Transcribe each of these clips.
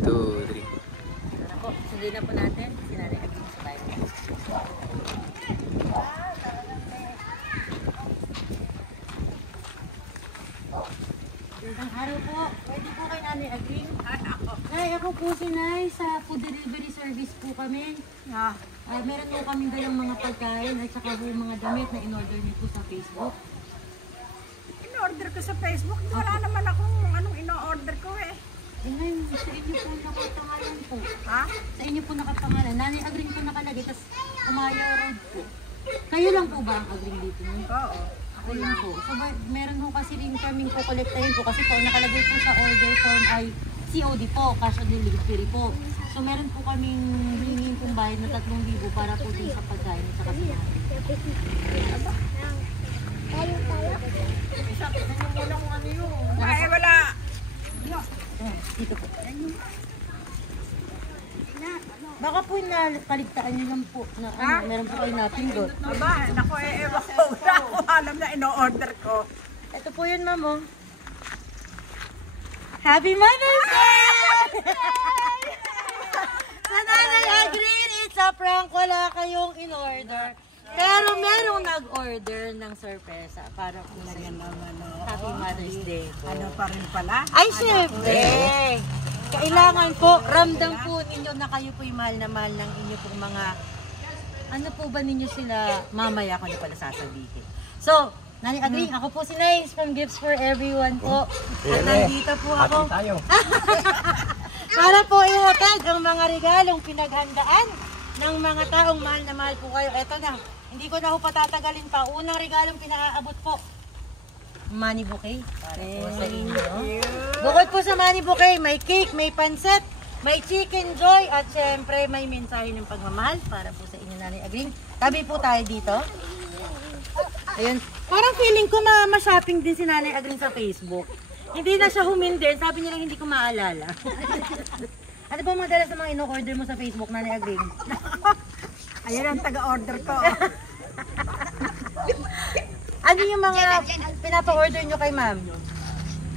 2, 3. Ano po, sundin na po natin. Sinanay Agring sa bayan. Magandang araw po. Pwede po kay Nanay Agring? Nay, ako po si Nay. Sa food delivery service po kami. Meron po kami dalang mga pagkain at saka po mga damit na in-order niyo po sa Facebook. In-order ko sa Facebook, wala naman akong anong in-order ko eh. Ngayon, sa inyo po nakapangalan po. Ha? Sa inyo po nakapangalan. Nanay Agring po nakalagay, tapos Umayaw Road po. Kayo lang po ba ang Agring dito? Oo. Ako lang po. So, meron po kasi rin kaming kukolektahin po kasi po nakalagay po sa order form ay COD po, cash on delivery po. So, meron po kaming hingin pong bayad na 3,000 para po din sa pagkain at saka sa Ay, wala. dito po. Baka po nakaligtaan nyo lang po na meron po kayo napindot. Aba, naku, ewan ko. Wala ko alam na in-order ko. Ito po yun, ma'am, oh. Happy Mother's Day! Sa Nanay Agring, it's a prank. Wala kayong in-order. Pero merong nag-order ng sorpresa para po sa Happy Mother's Day. Ano pa rin pala? Ay, syempre! Kailangan po, ramdam po ninyo na kayo po'y mahal na mahal ng inyo pong mga, ano po ba ninyo sila, mamaya ko na pala sasabihin. So, Nanay Agring, ako po si Nays from Gifts for Everyone po. At nandito po ako. Para po ihatag ang mga regalong pinaghandaan ng mga taong mahal na mahal po kayo. Eto na, hindi ko na po patatagalin pa. Unang regalong pinaaabot po, money bouquet para po sa inyo. Bukod po sa money bouquet, may cake, may pansit, may chicken joy, at syempre may mensahe ng pagmamahal para po sa inyo, Nanay Agring. Tabi po tayo dito. Ayun. Parang feeling ko ma-shopping din si Nanay Agring sa Facebook. Hindi na siya humindi. Sabi niya lang hindi ko maalala. Ano ba madalas sa mga ino-order mo sa Facebook, Nanay Agring? Ayan ang taga-order ko. Ano yung mga pinapa-order nyo kay ma'am?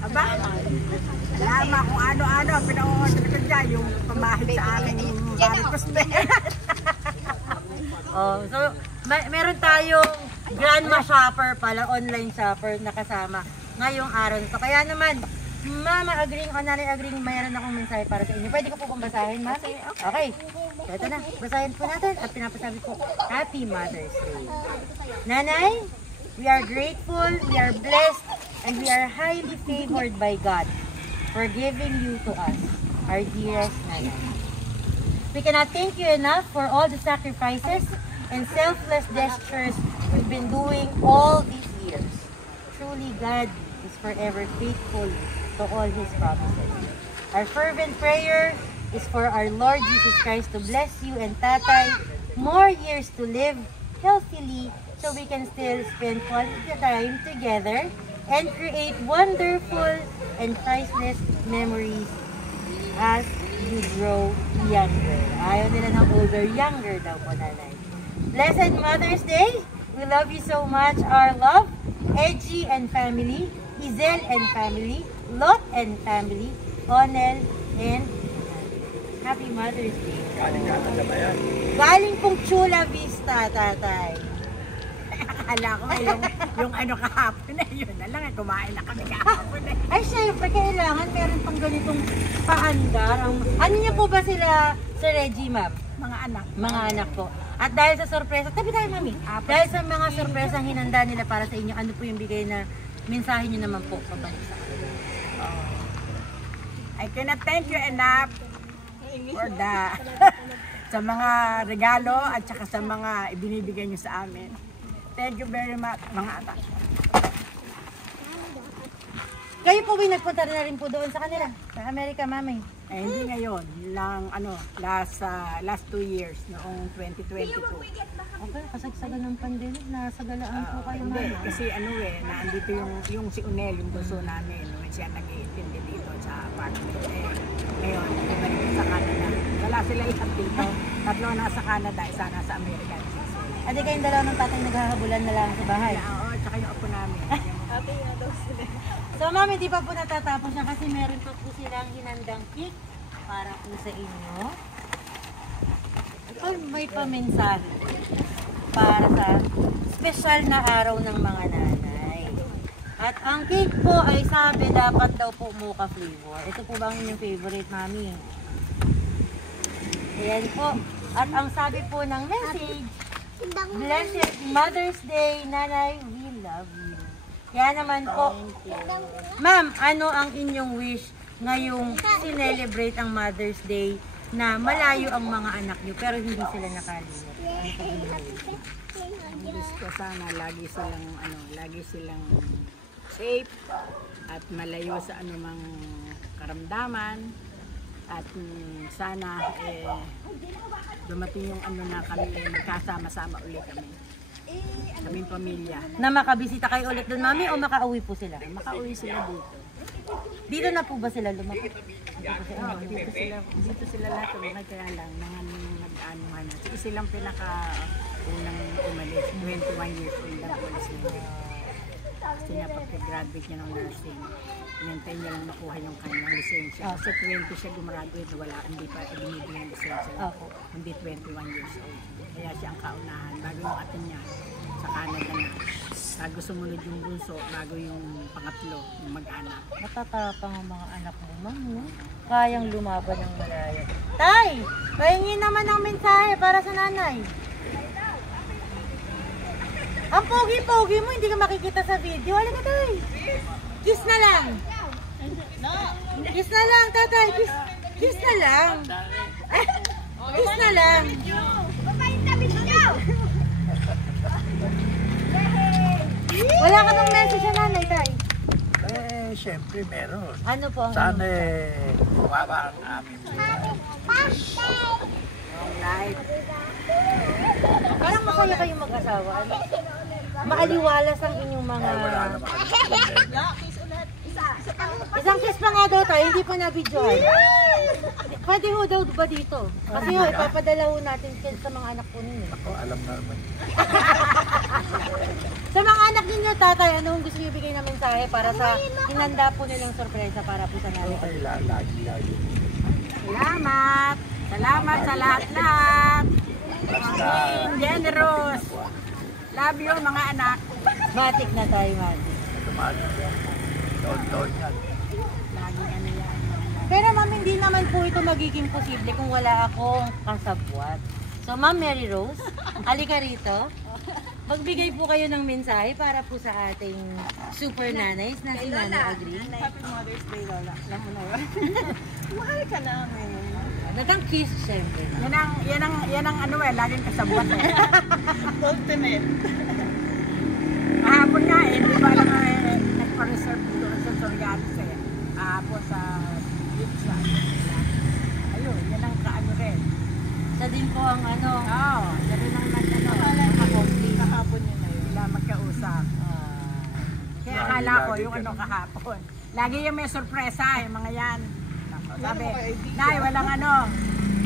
Aba, lama kung ano-ano ang pina-order ko dyan. Yung pamahid sa akin yung varicose vein. Oh, so meron tayong grandma shopper pala, online shopper na kasama ngayong araw nito. Kaya naman, Mama Agring o Nanay Agring, mayroon akong mensahe para sa inyo. Pwede ko po kong basahin, ma'am? Okay. So, ito na. Basahin po natin at pinapasabi po, Happy Mother's Day. Nanay, we are grateful, we are blessed, and we are highly favored by God for giving you to us, our dearest Nanay. We cannot thank you enough for all the sacrifices and selfless gestures we've been doing all these years. Truly, God is forever faithful to all His promises. Our fervent prayer is for our Lord Jesus Christ to bless you and Tatay more years to live healthily so we can still spend quality time together and create wonderful and priceless memories as you grow younger. Ayaw nila ng older, younger daw po, Nanay. Blessed Mother's Day! We love you so much, our love, Edgy and family, Izel and family, Lot and family, Onel and Happy Mother's Day. Galing pong Chula Vista, Tatay. Akala ko yung ano kahapon na yun na lang. Kumain na kami kahapon na. Ay, syempre, kailangan meron pang ganitong paandar. Ano niya po ba sila, Sir Reggie, ma'am? Mga anak. Mga anak po. At dahil sa sorpresa, tabi tayo, mami. Dahil sa mga sorpresa ang hinanda nila para sa inyo, ano po yung bigay na mensahe nyo naman po pabalik sa kanila? I cannot thank you enough for the sa mga regalo at saka sa mga ibinibigay niyo sa amin. Thank you very much, mga anak. Kayo po ba nagpunta na rin po doon sa kanila? Sa Amerika, mami? Eh, hindi ngayon, lang last 2 years noong 2022. Okay, kasagsagan ng pandemic, nasagalaan po kayo, Hindi, mami. kasi naandito yung si Unel, yung bunso namin, nung siya nag-iintindi dito sa apartment. Ngayon, bumalik sa Canada. Wala sila lahat dito. Tatlo nasa Canada, isa nasa Amerika. At di kayong dalawa ng tatay naghahabulan na lang sa bahay. Oo, tsaka yung apo namin. Ate na daw sila. So, mami, di pa po natatapos siya kasi meron pa po silang hinandang cake para po sa inyo. Ito may pamensahe para sa special na araw ng mga nanay. At ang cake po ay sabi dapat daw po mocha flavor. Ito po ba ang inyong favorite, mami? Ayan po. At ang sabi po ng message, Blessed Mother's Day, Nanay, we love you. Kaya naman po, ma'am, ano ang inyong wish ngayong sinelebrate ang Mother's Day na malayo ang mga anak niyo pero hindi sila nakalimot? Ano po inyong wish? Ang gusto ko sana lagi silang safe at malayo sa anumang karamdaman at sana dumating yung na kami magkasama-sama ulit kaming pamilya. Na makabisita kayo ulit doon, mami, o makauwi po sila? Makauwi sila dito. Dito na po ba sila lumapit? Oo, dito sila lahat kaya lang nag-anuhan na. Sige silang unang umalis, 21 years old lang umalis nila. Kasi niya pagka-graduate niya ng nursing, inantay niya lang nakuha yung kanyang lisensya. Kasi 20 siya gumraduate, hindi pa binibigyan ng lisensya. Hindi 21 years old. Kaya siya ang kaunahan, bago yung atin niya sa Canada na. Bago sumunod yung bunso, bago yung pangatlo, yung mag-anak. Matatapang ang mga anak mo, ma'am, no? Kayang lumaban ng malaya. Tay! Pahingin naman ng mensahe para sa nanay. Ang pogi-pogi mo, hindi ka makikita sa video. Halika, tay! Kiss na lang! Kiss na lang, tatay! Kiss na lang! Kiss na lang! Wala ka nang message sa nanay, tay? Siyempre meron. Ano po ang Sana bumaba ang aming Right. Parang masaya kayong mag-asawa. Ano? Maaliwalas ang inyong mga... wala naman. Isang kiss pa nga daw tayo, hindi pa na-videoan. Pwede ho daw ba dito? Kasi ho, ipapadala ho natin sa mga anak po ninyo. Ako, alam na naman. Sa mga anak ninyo, tatay, anong gusto niyo ibigay na mensahe para sa hinanda po nilang sorpresa para po sa nanay? Okay, lagi. Salamat! Salamat sa lahat-lahat! Basta, Generous! Love you mga anak! Matik na tayo, matik. tumalit yan. Taon-taon yan. Laging yan. Pero ma'am, hindi naman po ito magiging posible kung wala akong kasabwat. So ma'am Mary Rose, halika rito. Magbigay po kayo ng mensahe para po sa ating super nanays na si Nana Agree. Happy Mother's Day, Lola. Alam mo na ba? Mahal ka namin. Nagang kiss, syempre. Yan ang laging kasabwat Ultimate. Kahapon nga hindi ko alam nagpa-reserve doon sa Sorialis kahapon sa beach na. Ayun, yan ang kaano rin. Sa din po ang ano. Oo, yan rin ang nag-complete. Kahapon yun na yun. Sila magkausap. Kaya akala ko yung kahapon. Lagi yung may sorpresa, yung mga yan. Sabi, Nay, walang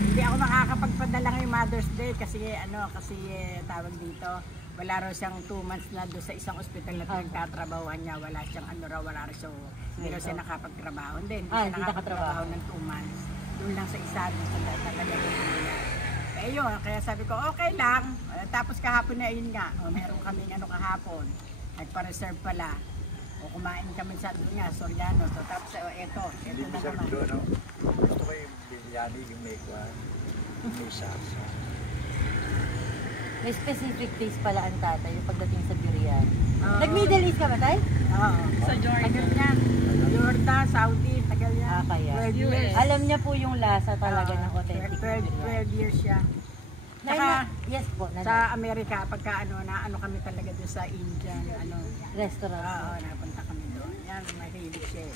hindi ako makakapagpadala ngayong Mother's Day kasi tawag dito, wala raw siyang 2 months na doon sa isang ospital na pinagtatrabahuhan niya, wala siyang hindi raw siya nakapagtrabaho. Hindi siya nakapagtrabaho ng 2 months. Doon lang sa isa, doon sa talaga. Kaya yun, kaya sabi ko, okay lang. Tapos kahapon na yun nga, meron kaming kahapon, nagpa-reserve pala. O kumain kami sa doon nga, Soriano. So, tapos eto Hindi na mo sir naman. doon, gusto ko yung biryani, yung may kwan, yung may salsa. May specific taste pala ang tatay yung pagdating sa biryani. Oo. Nag-Middle East ka ba, tay? Oo. Sa Jordan. Tagal yan. Jordan, Saudi, tagal yan. Kaya. 12 years. Alam niya po yung lasa talaga ng authentic na biryani. 12 years siya. Yes po, Sa Amerika, pagka kami talaga doon sa Indian, restaurant. oo, napunta kami doon. Yan, mahilig siya.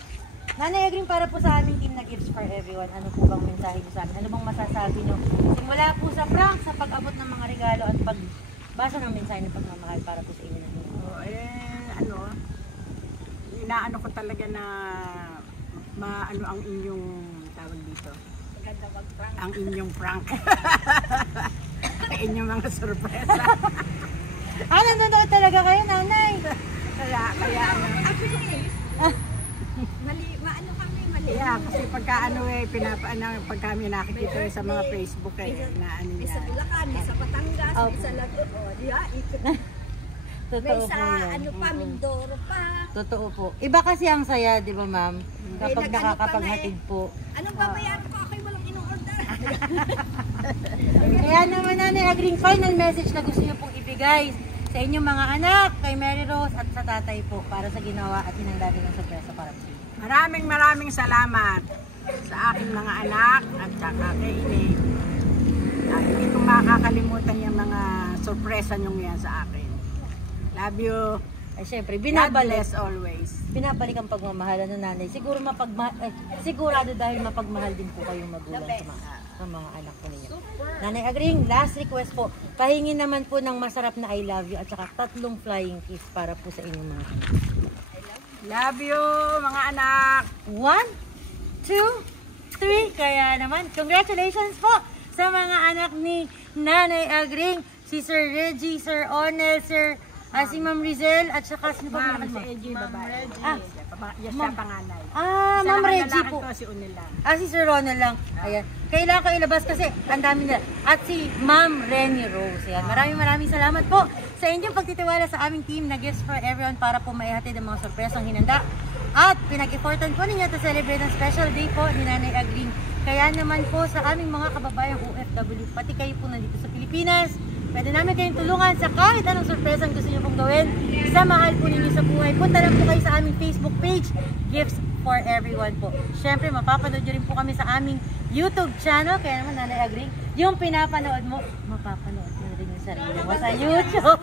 Nanay Agring, para po sa aming team na Gifts for Everyone, ano po bang mensahe niyo sa amin? Ano bang masasabi niyo? Simula po sa prank, sa pag-abot ng mga regalo at pagbasa ng mensahe ng pagmamahal para po sa inyo. Inaano ko talaga na ang inyong tawag dito. Ang inyong prank. Inyong mga sorpresa. Nanonood talaga kayo, nanay? Kaya Yeah, kasi pagka pagka may nakikita yun sa mga Facebook na ano May sa yan. Bulacan, may sa Batangas, may sa Lagot. O, di ba? Ikot. May Totoo sa po yan. ano pa, Mindoro pa. Totoo po. Iba kasi ang saya, di ba ma'am? Kapag nag-ano nakakapaghatid po. Anong babayaran ko? Ako'y walang in-order. Kaya naman Nanay Agring, final message na gusto niyo pong ibigay sa inyong mga anak, kay Mary Rose at sa tatay po para sa ginawa at hinanda ng sorpresa para po. Maraming salamat sa aking mga anak at saka kay Ine. At hindi ko makakalimutan yung mga sorpresa nyo yan sa akin. Love you. Ay syempre, God binabalik. bless always. Binabalik ang pagmamahal ng nanay. Sigurado dahil mapagmahal din po kayong magulang sa mga anak po ninyo. Nanay Agring, last request po. Pahingin naman po ng masarap na I love you at saka 3 flying kiss para po sa inyong mga anak. Love you, mga anak. 1, 2, 3. Kaya naman, congratulations po sa mga anak ni Nanay Agring, si Sir Reggie, Sir Onel, si Ma'am Rizel, at saka sino pa Ma'am, po? si Edgy, babae. Yes, siya panganay. Ma'am Sa Reggie lalaki po. ko, si Unila. Si Sir Ronald lang. Ayan. Kailangan ko ilabas kasi ang dami nila. At si Ma'am Renny Rose. Ayan. Maraming salamat po sa inyong pagtitiwala sa aming team na Gifts for Everyone para po maihatid ang mga sorpresang hinanda. At pinag-effortan po ninyo to celebrate ang special day po ni Nanay Agring. Kaya naman po sa aming mga kababayang OFW, pati kayo po nandito sa Pilipinas, pwede namin kayong tulungan sa kahit anong sorpresa ang gusto nyo pong gawin sa mahal po ninyo sa buhay. Punta lang po kayo sa aming Facebook page, Gifts for Everyone po. Siyempre, mapapanood nyo rin po kami sa aming YouTube channel. Kaya naman, Nanay Agring, yung pinapanood mo, mapapanood nyo rin yung sarili mo sa YouTube.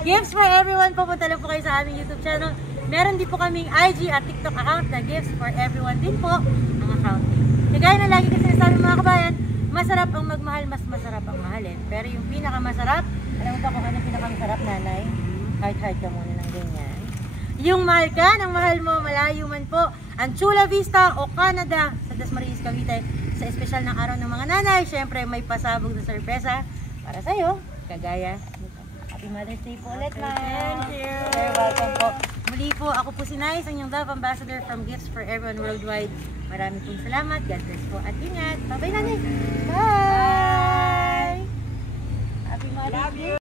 Gifts for Everyone po. Punta lang po kayo sa aming YouTube channel. Meron din po kaming IG at TikTok account na Gifts for Everyone din po ang account. Kagaya na lagi kasi sinasabi mga kabayan, masarap ang magmahal, mas masarap ang mahalin. Pero yung pinakamasarap, alam mo ba kung ano pinakamasarap, Nanay? Heart ka muna ng ganyan. Yung mahal ka ng mahal mo, malayo man po, ang Chula Vista o Canada sa Dasmariñas, Cavite, sa espesyal ng araw ng mga nanay. Syempre may pasabog na sorpresa para sa'yo, kagaya nito. Happy Mother's Day po ulit, ma'am. Thank you. You're welcome po. Muli po, ako po si Nice, ang inyong Love Ambassador from Gifts for Everyone Worldwide. Maraming pong salamat. God bless po at ingat. Bye-bye, Nanay. Bye! Happy Mother's Day.